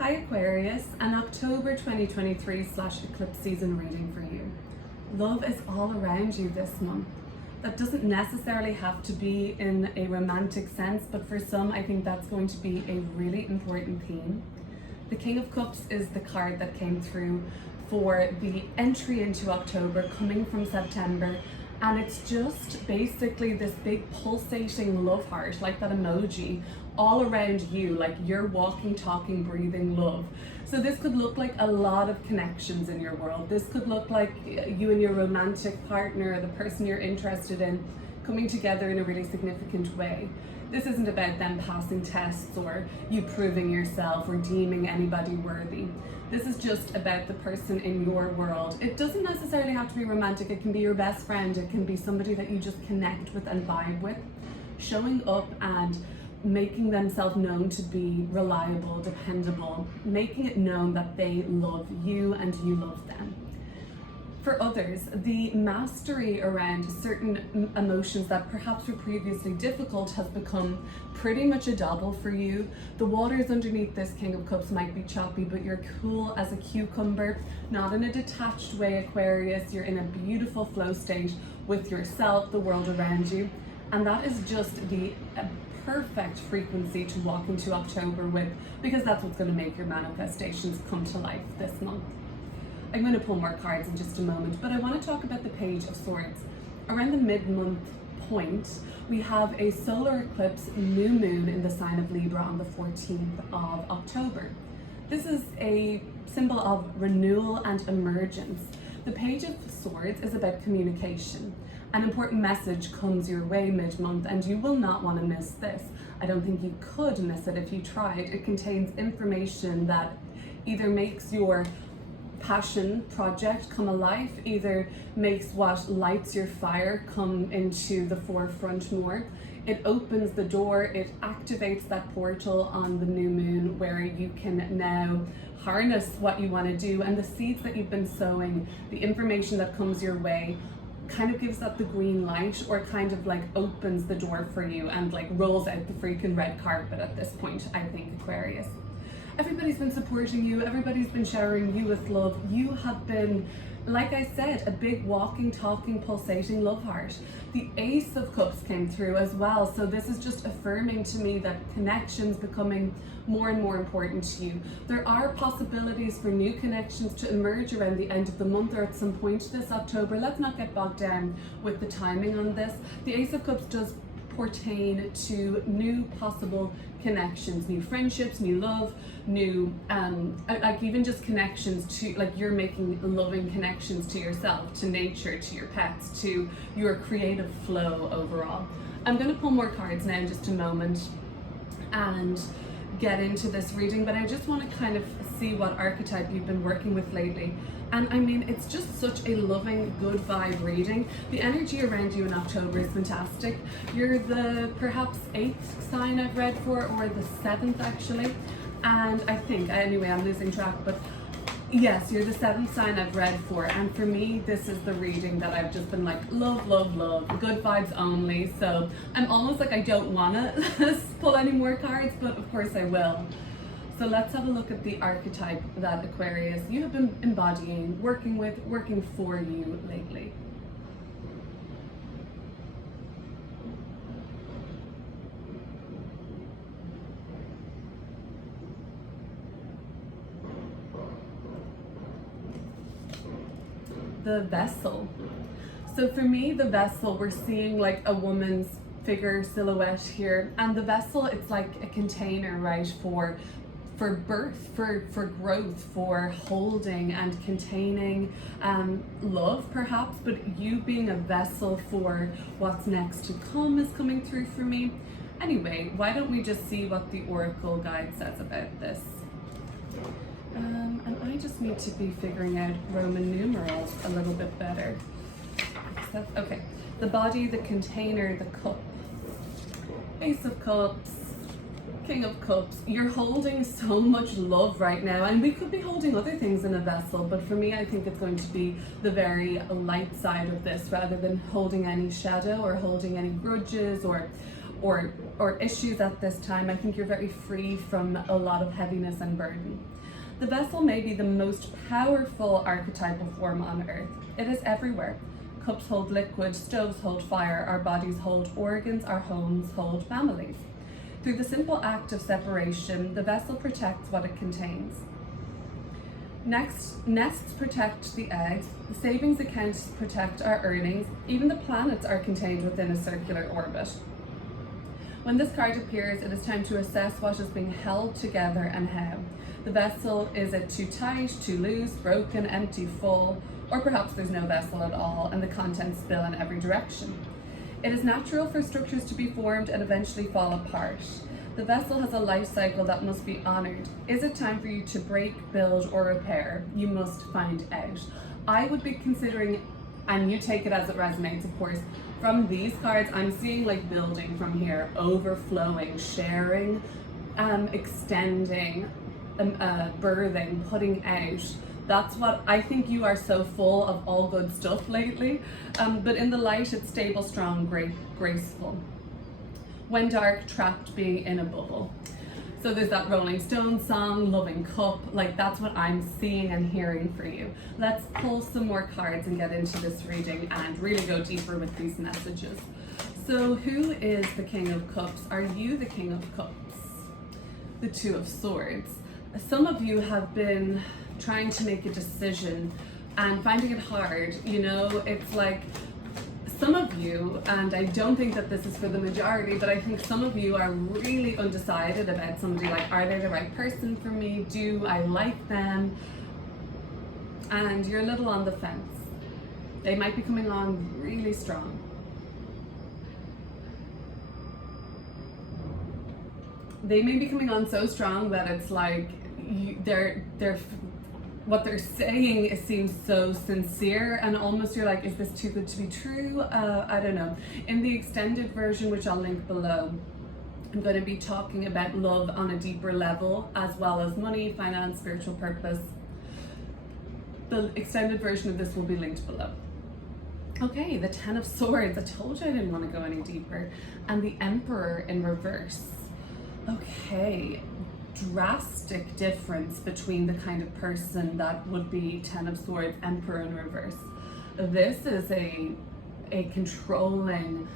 Hi Aquarius, an October 2023/eclipse season reading for you. Love is all around you this month. That doesn't necessarily have to be in a romantic sense, but for some I think that's going to be a really important theme. The King of Cups is the card that came through for the entry into October coming from September, and it's just basically this big pulsating love heart, like that emoji, all around you, like you're walking, talking, breathing love. So this could look like a lot of connections in your world. This could look like you and your romantic partner, the person you're interested in, coming together in a really significant way. This isn't about them passing tests or you proving yourself or deeming anybody worthy. This is just about the person in your world. It doesn't necessarily have to be romantic. It can be your best friend. It can be somebody that you just connect with and vibe with, showing up and making themselves known to be reliable, dependable, making it known that they love you and you love them. For others, the mastery around certain emotions that perhaps were previously difficult has become pretty much a double for you. The waters underneath this King of Cups might be choppy, but you're cool as a cucumber, not in a detached way, Aquarius. You're in a beautiful flow state with yourself, the world around you, and that is just the perfect frequency to walk into October with, because that's what's going to make your manifestations come to life this month. I'm going to pull more cards in just a moment, but I want to talk about the Page of Swords. Around the mid-month point, we have a solar eclipse new moon in the sign of Libra on the 14th of October. This is a symbol of renewal and emergence. The Page of Swords is about communication. An important message comes your way mid-month and you will not want to miss this. I don't think you could miss it if you tried. It contains information that either makes your passion project come alive, either makes what lights your fire come into the forefront more. It opens the door, it activates that portal on the new moon where you can now harness what you want to do, and the seeds that you've been sowing, the information that comes your way kind of gives that the green light, or kind of like opens the door for you and like rolls out the freaking red carpet at this point, I think, Aquarius. Everybody's been supporting you, everybody's been showering you with love. You have been, like I said, a big walking, talking, pulsating love heart. The Ace of Cups came through as well, so this is just affirming to me that connections becoming more and more important to you. There are possibilities for new connections to emerge around the end of the month or at some point this October. Let's not get bogged down with the timing on this. The Ace of Cups does pertain to new possible connections, new friendships, new love, new like even just connections to, like, you're making loving connections to yourself, to nature, to your pets, to your creative flow overall. I'm going to pull more cards now in just a moment and get into this reading, but I just want to kind of see what archetype you've been working with lately. And I mean, it's just such a loving, good vibe reading. The energy around you in October is fantastic. You're the perhaps 8th sign I've read for, or the 7th actually. And I think, anyway, I'm losing track, but yes, you're the 7th sign I've read for. And for me, this is the reading that I've just been like, love, love, love, good vibes only. So I'm almost like I don't want to pull any more cards, but of course I will. So let's have a look at the archetype that Aquarius you have been embodying, working with, working for you lately. The Vessel. So for me, the Vessel, we're seeing like a woman's figure silhouette here, and the vessel, it's like a container, right, for birth, for growth, for holding and containing love perhaps, but you being a vessel for what's next to come is coming through for me. Anyway, why don't we just see what the Oracle guide says about this? And I just need to be figuring out Roman numerals a little bit better. Okay, the body, the container, the cup, Ace of Cups, King of Cups. You're holding so much love right now, and we could be holding other things in a vessel, but for me I think it's going to be the very light side of this, rather than holding any shadow or holding any grudges or or issues at this time. I think you're very free from a lot of heaviness and burden. The vessel may be the most powerful archetypal form on earth. It is everywhere. Cups hold liquid, stoves hold fire, our bodies hold organs, our homes hold families. Through the simple act of separation, the vessel protects what it contains. Next, nests protect the eggs, the savings accounts protect our earnings, even the planets are contained within a circular orbit. When this card appears, it is time to assess what is being held together and how. The vessel, is it too tight, too loose, broken, empty, full, or perhaps there's no vessel at all and the contents spill in every direction. It is natural for structures to be formed and eventually fall apart. The vessel has a life cycle that must be honored. Is it time for you to break, build, or repair? You must find out. I would be considering, and you take it as it resonates, of course, from these cards, I'm seeing like building from here, overflowing, sharing, extending, birthing, putting out. That's what I think. You are so full of all good stuff lately, but in the light it's stable, strong, great, graceful. When dark, trapped, being in a bubble. So there's that Rolling Stones song, Loving Cup, like that's what I'm seeing and hearing for you. Let's pull some more cards and get into this reading and really go deeper with these messages. So who is the King of Cups? Are you the King of Cups? The Two of Swords. Some of you have been trying to make a decision and finding it hard. You know, it's like some of you, and I don't think that this is for the majority, but I think some of you are really undecided about somebody, like, are they the right person for me? Do I like them? And you're a little on the fence. They might be coming on really strong. They may be coming on so strong that it's like they're what they're saying, it seems so sincere, and almost you're like, is this too good to be true? I don't know. In the extended version, which I'll link below, I'm going to be talking about love on a deeper level, as well as money, finance, spiritual purpose. The extended version of this will be linked below. Okay, the Ten of Swords. I told you I didn't want to go any deeper. And the Emperor in reverse. Okay, drastic difference between the kind of person that would be Ten of Swords, Emperor in reverse. This is a controlling,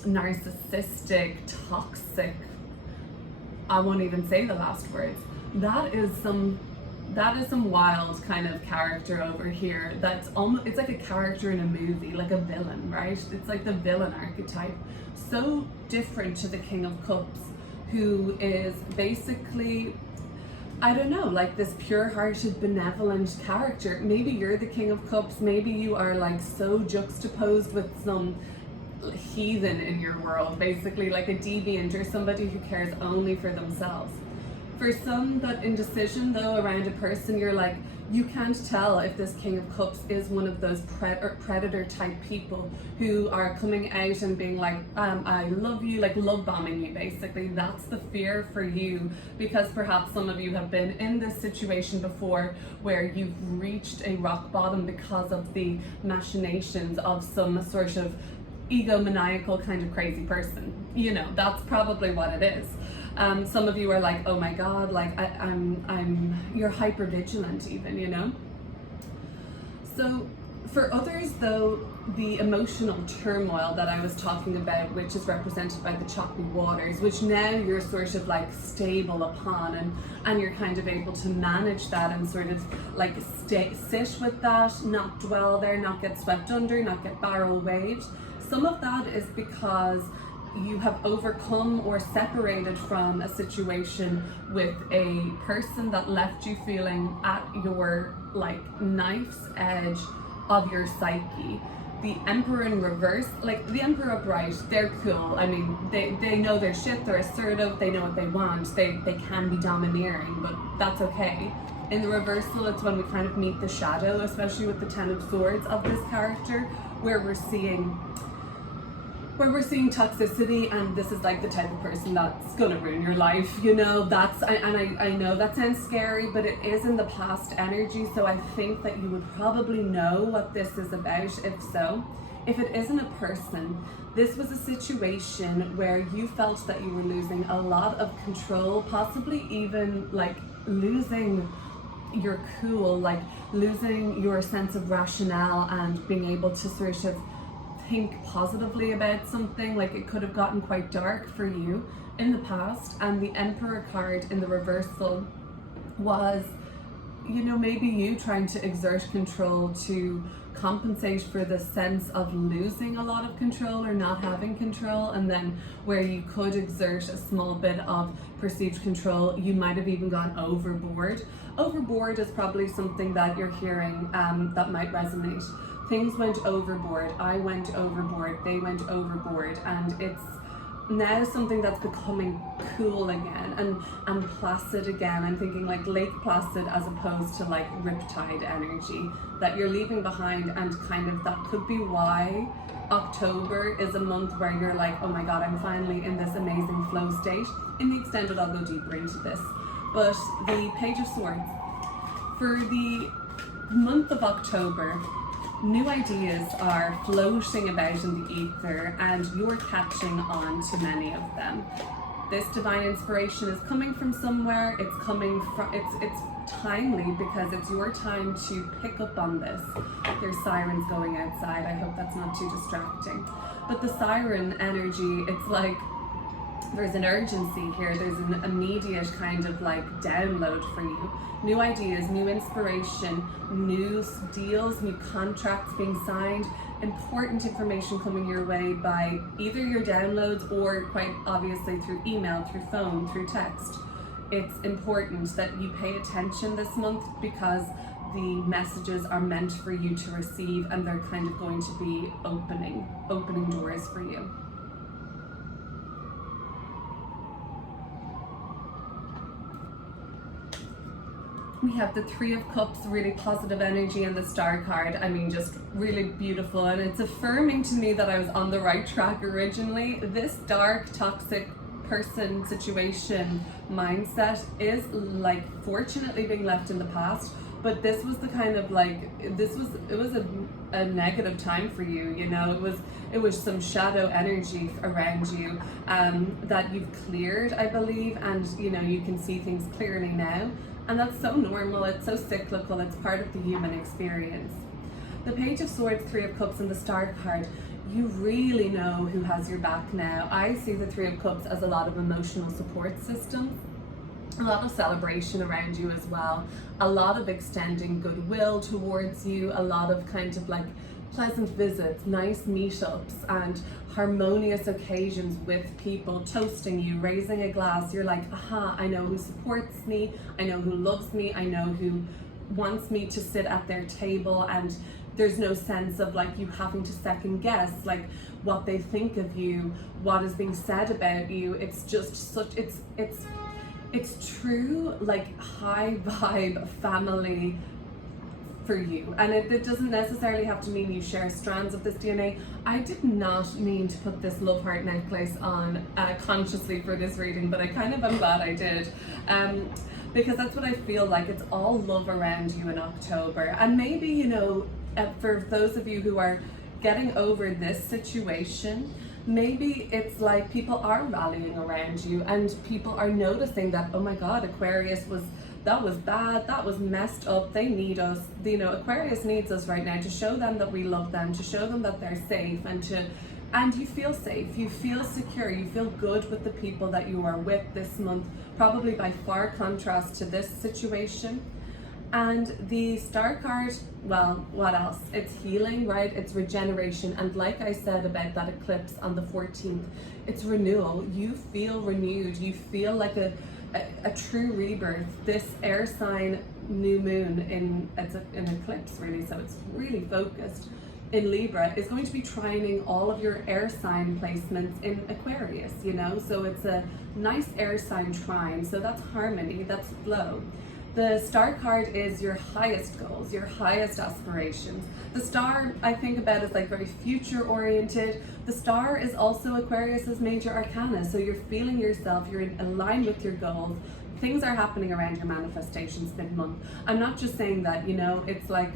narcissistic, toxic, I won't even say the last words. That is some wild kind of character over here. That's almost, it's like a character in a movie, like a villain, right? It's like the villain archetype. So different to the King of Cups, who is basically, I don't know, like this pure-hearted, benevolent character. Maybe you're the King of Cups. Maybe you are like so juxtaposed with some heathen in your world, basically like a deviant or somebody who cares only for themselves. For some, that indecision though around a person, you're like, you can't tell if this King of Cups is one of those predator type people who are coming out and being like, I love you, like love bombing you basically. That's the fear for you, because perhaps some of you have been in this situation before where you've reached a rock bottom because of the machinations of some sort of egomaniacal kind of crazy person. You know, that's probably what it is. Some of you are like, oh my God, like you're hyper vigilant even, you know? So for others though, the emotional turmoil that I was talking about, which is represented by the choppy waters, which now you're sort of like stable upon, and you're kind of able to manage that and sort of like sit with that, not dwell there, not get swept under, not get barrel waved. Some of that is because you have overcome or separated from a situation with a person that left you feeling at your like knife's edge of your psyche. The Emperor in reverse, like the Emperor upright, they're cool. I mean, they know their shit, they're assertive, they know what they want, they can be domineering, but that's okay. In the reversal, it's when we kind of meet the shadow, especially with the Ten of Swords of this character, where we're seeing toxicity, and this is like the type of person that's gonna ruin your life, you know. I know that sounds scary, but it is in the past energy, so I think that you would probably know what this is about. If so, If it isn't a person, this was a situation where you felt that you were losing a lot of control, possibly even like losing your cool, like losing your sense of rationale and being able to sort of think positively about something. Like it could have gotten quite dark for you in the past, and the Emperor card in the reversal was, you know, maybe you trying to exert control to compensate for the sense of losing a lot of control or not having control, and then where you could exert a small bit of perceived control, you might have even gone overboard. Overboard is probably something that you're hearing that might resonate. Things went overboard, I went overboard, they went overboard, and it's now something that's becoming cool again and placid again. I'm thinking like Lake Placid as opposed to like riptide energy that you're leaving behind, and kind of that could be why October is a month where you're like, oh my god, I'm finally in this amazing flow state. In the extended, I'll go deeper into this. But the Page of Swords, for the month of October, new ideas are floating about in the ether and you're catching on to many of them. This divine inspiration is coming from somewhere. It's coming from, it's timely because it's your time to pick up on this. There's sirens going outside. I hope that's not too distracting. But the siren energy, it's like there's an urgency here. There's an immediate kind of like download for you. New ideas, new inspiration, new deals, new contracts being signed, important information coming your way by either your downloads or quite obviously through email, through phone, through text. It's important that you pay attention this month because the messages are meant for you to receive, and they're kind of going to be opening doors for you. We have the Three of Cups, really positive energy, and the Star card. I mean, just really beautiful, and it's affirming to me that I was on the right track originally. This dark, toxic person, situation, mindset is like fortunately being left in the past, but this was the kind of like, it was a negative time for you, you know. It was some shadow energy around you that you've cleared, I believe, and you know, you can see things clearly now. And that's so normal, it's so cyclical, it's part of the human experience. The Page of Swords, Three of Cups, and the Star card, you really know who has your back now. I see the Three of Cups as a lot of emotional support system, a lot of celebration around you as well, a lot of extending goodwill towards you, a lot of kind of like pleasant visits, nice meetups, and harmonious occasions with people, toasting you, raising a glass. You're like, aha, I know who supports me, I know who loves me, I know who wants me to sit at their table, and there's no sense of like you having to second guess like what they think of you, what is being said about you. It's just such, it's true like high vibe family for you, and it doesn't necessarily have to mean you share strands of this DNA. I did not mean to put this love heart necklace on consciously for this reading, but I kind of am glad I did, because that's what I feel like. It's all love around you in October, and maybe, you know, for those of you who are getting over this situation, maybe it's like people are rallying around you and people are noticing that, oh my god, Aquarius that was bad, that was messed up, they need us. You know, Aquarius needs us right now to show them that we love them, to show them that they're safe, and you feel safe, you feel secure, you feel good with the people that you are with this month, probably by far contrast to this situation. And the Star card, well, what else? It's healing, right? It's regeneration. And like I said about that eclipse on the 14th, it's renewal. You feel renewed. You feel like a true rebirth. This air sign new moon it's an eclipse really, so it's really focused in Libra, is going to be trining all of your air sign placements in Aquarius, you know? So it's a nice air sign trine. So that's harmony, that's flow. The Star card is your highest goals, your highest aspirations. The Star, I think about, is like very future oriented. The Star is also Aquarius's major arcana. So you're feeling yourself, you're in line with your goals. Things are happening around your manifestations mid-month. I'm not just saying that, you know, it's like,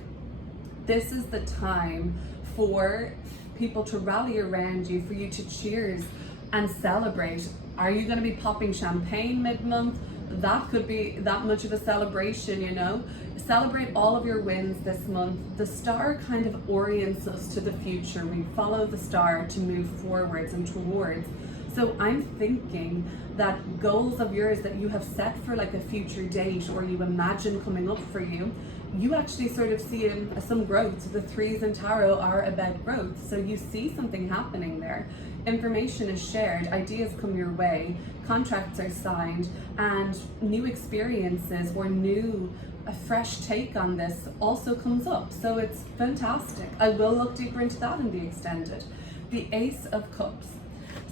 this is the time for people to rally around you, for you to cheers and celebrate. Are you going to be popping champagne mid-month? That could be that much of a celebration, you know. Celebrate all of your wins this month. The star kind of orients us to the future. We follow the star to move forwards and towards. So I'm thinking that goals of yours that you have set for like a future date, or you imagine coming up for you, you actually sort of see some growth. So the threes in tarot are about growth. So you see something happening there. Information is shared, ideas come your way, contracts are signed, and new experiences or a fresh take on this also comes up. So it's fantastic. I will look deeper into that in the extended. The Ace of Cups.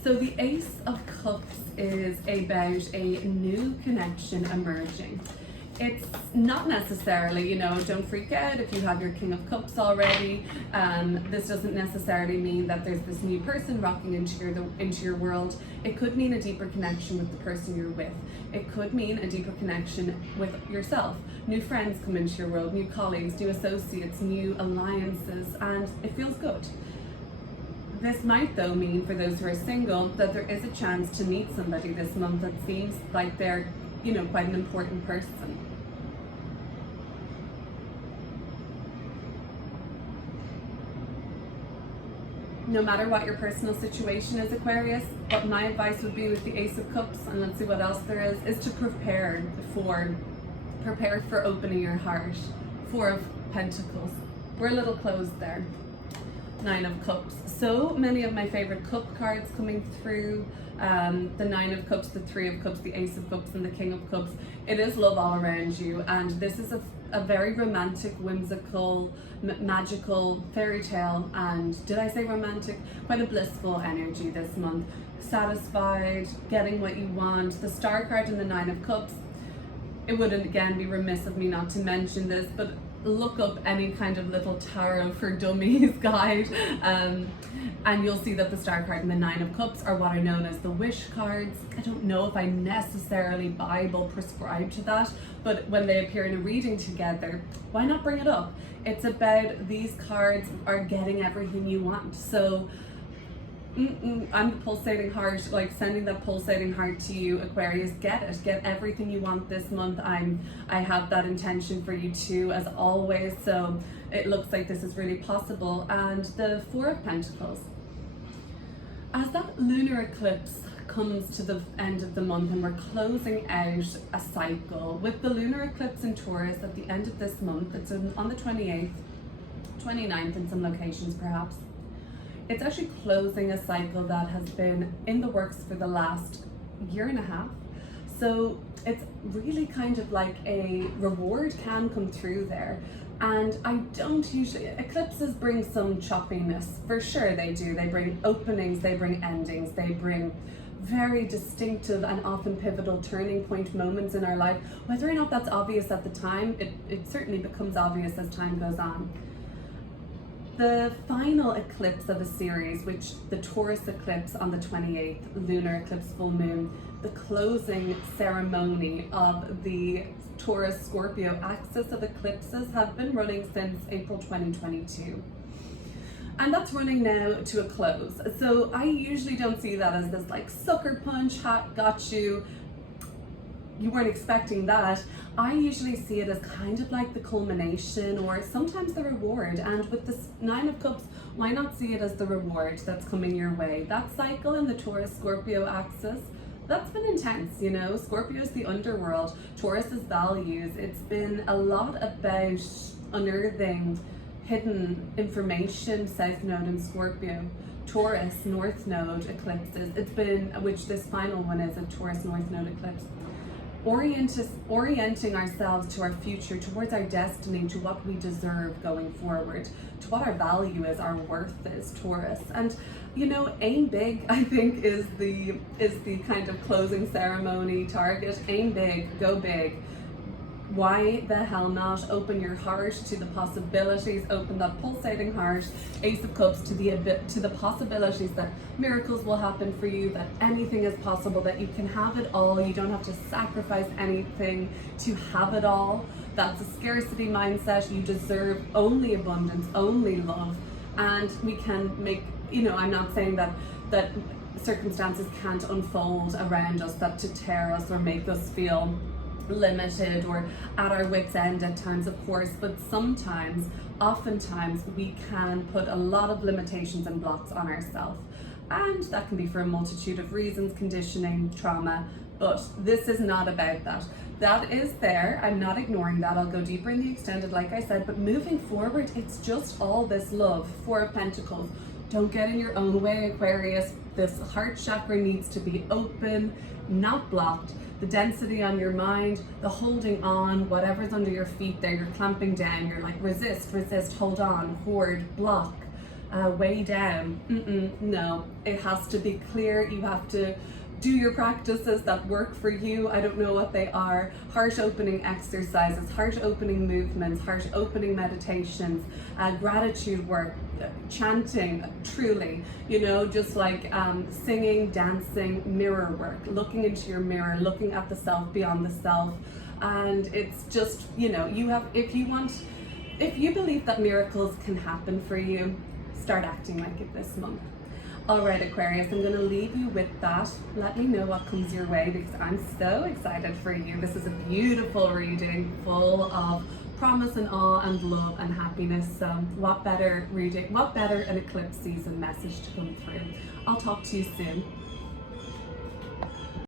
So the Ace of Cups is about a new connection emerging. It's not necessarily, you know, don't freak out if you have your King of Cups already. This doesn't necessarily mean that there's this new person rocking into your world. It could mean a deeper connection with the person you're with. It could mean a deeper connection with yourself. New friends come into your world, new colleagues, new associates, new alliances, and it feels good. This might though mean, for those who are single, that there is a chance to meet somebody this month that seems like they're, you know, quite an important person. No matter what your personal situation is, Aquarius, what my advice would be with the Ace of Cups, and let's see what else there is to prepare for opening your heart. Four of Pentacles. We're a little closed there. Nine of Cups. So many of my favorite cup cards coming through. The Nine of Cups, the Three of Cups, the Ace of Cups, and the King of Cups. It is love all around you, and this is a very romantic, whimsical, magical fairy tale, and did I say romantic? Quite a blissful energy this month. Satisfied, getting what you want. The Star card and the Nine of Cups. It would again be remiss of me not to mention this, but look up any kind of little tarot for dummies guide, and you'll see that the Star card and the Nine of Cups are what are known as the wish cards. I don't know if I necessarily Bible prescribe to that, but when they appear in a reading together, why not bring it up? It's about these cards are getting everything you want. So I'm the pulsating heart, like sending that pulsating heart to you, Aquarius. Get it, get everything you want this month. I have that intention for you too, as always. So it looks like this is really possible. And the Four of Pentacles. As that lunar eclipse comes to the end of the month and we're closing out a cycle with the lunar eclipse in Taurus at the end of this month, it's on the 28th, 29th in some locations perhaps. It's actually closing a cycle that has been in the works for the last year and a half. So it's really kind of like a reward can come through there. And I don't usually, eclipses bring some choppiness, for sure they do. They bring openings, they bring endings, they bring very distinctive and often pivotal turning point moments in our life. Whether or not that's obvious at the time, it certainly becomes obvious as time goes on. The final eclipse of a series, which the Taurus eclipse on the 28th, lunar eclipse full moon, the closing ceremony of the Taurus-Scorpio axis of eclipses have been running since April 2022. And that's running now to a close. So I usually don't see that as this like sucker punch, hot, got you weren't expecting that. I usually see it as kind of like the culmination or sometimes the reward. And with this Nine of Cups, why not see it as the reward that's coming your way? That cycle in the Taurus-Scorpio axis, that's been intense, you know. Scorpio is the underworld, Taurus is values. It's been a lot about unearthing hidden information, South Node in Scorpio. Taurus, North Node eclipses. It's been, which this final one is a Taurus North Node eclipse. Orienting ourselves to our future, towards our destiny, to what we deserve going forward, to what our value is, our worth is, Taurus. And you know, aim big, I think is the kind of closing ceremony target. Aim big, go big. Why the hell not? Open your heart to the possibilities, open that pulsating heart, Ace of Cups, to the possibilities that miracles will happen for you, that anything is possible, that you can have it all, you don't have to sacrifice anything to have it all. That's a scarcity mindset. You deserve only abundance, only love, and we can make you know, I'm not saying that circumstances can't unfold around us that to tear us or make us feel limited or at our wits' end at times, of course, but sometimes, oftentimes, we can put a lot of limitations and blocks on ourselves. And that can be for a multitude of reasons, conditioning, trauma, but this is not about that. That is there, I'm not ignoring that, I'll go deeper in the extended like I said, but moving forward, it's just all this love. Four of Pentacles. Don't get in your own way, Aquarius. This heart chakra needs to be open, not blocked. The density on your mind, the holding on, whatever's under your feet there, you're clamping down, you're like resist, hold on, hoard, block, weigh down. No, it has to be clear. You have to do your practices that work for you. I don't know what they are. Heart opening exercises, heart opening movements, heart opening meditations, gratitude work, chanting, truly, you know, just like singing, dancing, mirror work, looking into your mirror, looking at the self beyond the self. And it's just, you know, you have, if you believe that miracles can happen for you, start acting like it this month. All right, Aquarius, I'm going to leave you with that. Let me know what comes your way because I'm so excited for you. This is a beautiful reading full of promise and awe and love and happiness. So what better an eclipse season message to come through? I'll talk to you soon.